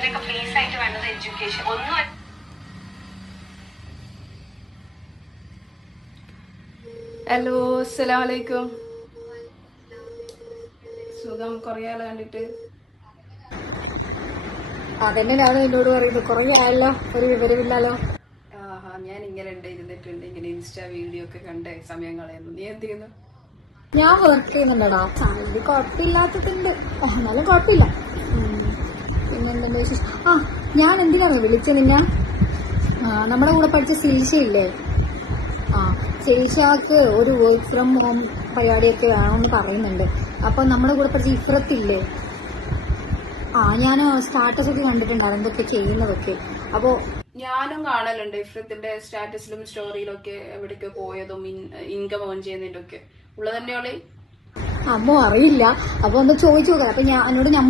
ഇതിനൊക്കെ ബേസ് ആയിട്ട് വേണ്ടത് എഡ്യൂക്കേഷൻ. ഒന്നും ഹലോ, അസ്സലാമു അലൈക്കും. സുഖം, കുറേ ആളെ കണ്ടിട്ട്. അതന്നെ ഞാൻ എന്നോട് പറയുന്നത്, കുറെ ആയല്ലോ, ഒരു വിവരമില്ലല്ലോ. ആഹാ, ഞാൻ ഇങ്ങനെ ഇരുന്നിട്ടുണ്ട്, ഇങ്ങനെ ഇൻസ്റ്റാ വീഡിയോ ഒക്കെ കണ്ട് സമയം കളയുന്നു. നീ എന്ത് ചെയ്യുന്നു? ഞാൻ വർക്ക് ചെയ്യുന്നുണ്ടടാ. സാലറി കുഴപ്പമില്ലാത്തതുണ്ട്, എന്നാലും കുഴപ്പമില്ല. പിന്നെന്താ വിശേഷം? ആ, ഞാൻ എന്തിനാണ് വിളിച്ചത് നിന്നെ? നമ്മുടെ കൂടെ പഠിച്ച ശിൽഷയില്ലേ? ശിൽഷക്ക് ഒരു വർക്ക് ഫ്രം ഹോം പരിപാടിയൊക്കെ വേണമെന്ന് പറയുന്നുണ്ട്. അപ്പൊ നമ്മുടെ കൂടെ പഠിച്ച ഇഫ്രത്തില്ലേ? ഞാൻ സ്റ്റാറ്റസ് ഒക്കെ കണ്ടിട്ടുണ്ടായിരുന്നു എന്തൊക്കെ ചെയ്യുന്നതൊക്കെ. അപ്പോ ഞാനും കാണലുണ്ട് ഇഫ്രത്തിന്റെ സ്റ്റാറ്റസിലും സ്റ്റോറിയിലും ഒക്കെ എവിടേക്ക് പോയതും ഇൻകം ഏൺ ചെയ്യുന്നതിന്റെ ഒക്കെ ഉള്ളത് തന്നെയോളെ. അമ്മ അറിയില്ല, അപ്പൊ ഒന്ന് ചോദിച്ചു നോക്കാം. അപ്പൊ എന്നോട്